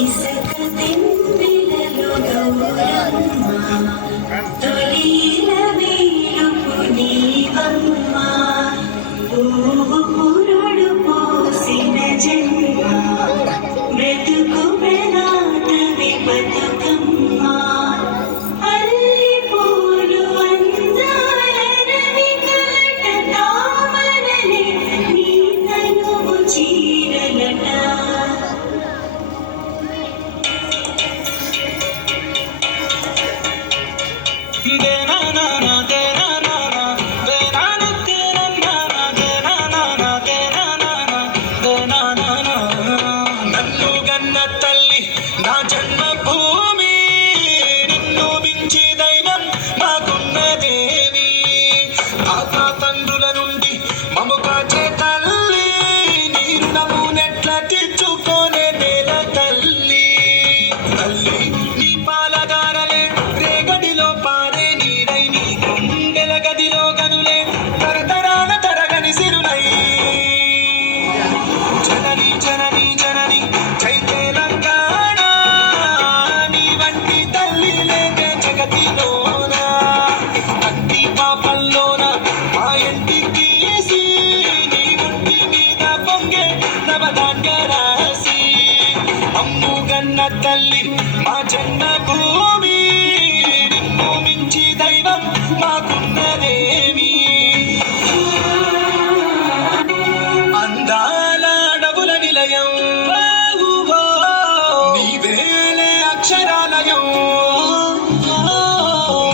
ఇసక తెంబిలలో గౌరమ్మ తొలిల వేలుపు నీవమ్మ పువ్వు పురుడు పోసిన జన్మ బ్రతుకు ప్రదాతవి బతుకమ్మ అల్లి పూలు అందాల రవి కలట తామరలే నీ తనువు చీరలట నన్ను గన్న తల్లి నా జన్మభూమి నిన్ను మించి దైవం మాకున్నదేవి తాత తండ్రుల నుండి మము కాచే తల్లి నీ రుణము నెట్ల తీర్చుకోనే నేల తల్లి తల్లి నీ పాలగారలే రేగడిలో పారే నీరై నీ గుండెల గదిలో గనులే తరతరాల తరగని సిరులై జనని జనని జనని జై తెలంగాణ నీ వంటి తల్లి లేదే జగతిలోన అట్టి పాపల్లోన మా ఇంటికి నీ ఒంటి మీద పొంగే నవధాన్య రాశి అమ్ము గన్న తల్లి మా జన్మభూమి నిన్ను మించి దైవం మాకున్నదేమి అందాల అడవుల నిలయం నీవేలే అక్షరాలయం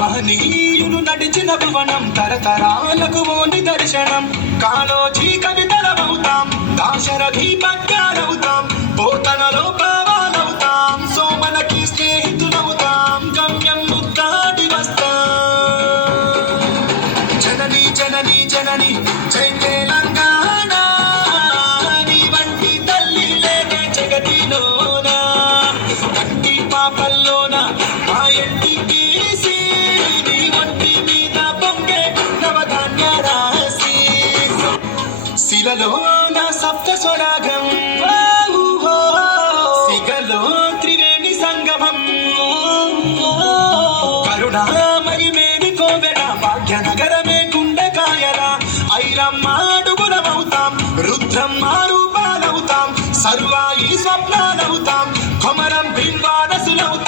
మహనీయులు నడిచిన భువనం తరతరాలకు ఓని దర్శనం కాళోజీ కవితలమవుతాం దాశరథి పద్యాలవుతాం పోతనలో భావాలవుతాం సోమనకి స్నేహితులవుతాం గమ్యం ముద్దాడి వస్తాం జనని జనని జనని జై తెలంగాణ నీ వంటి తల్లి లేదే జగతిలోన కంటి పాపల్లోన మా ఇంటికి నీ ఒంటి మీద పొంగే నవధాన్య రాశి శిలలోన సప్త స్వరాగం సిగలో త్రివేణి సంగమం కరుణామయి మేని కోవెల భాగ్యనగరమే గుండెకాయల ఐరమ్మ అడుగులమవుతాం రుద్రమ్మ రూపాలవుతాం సర్వాయి స్వప్నాలవుతాం కొమరం బింబారసులవుతాం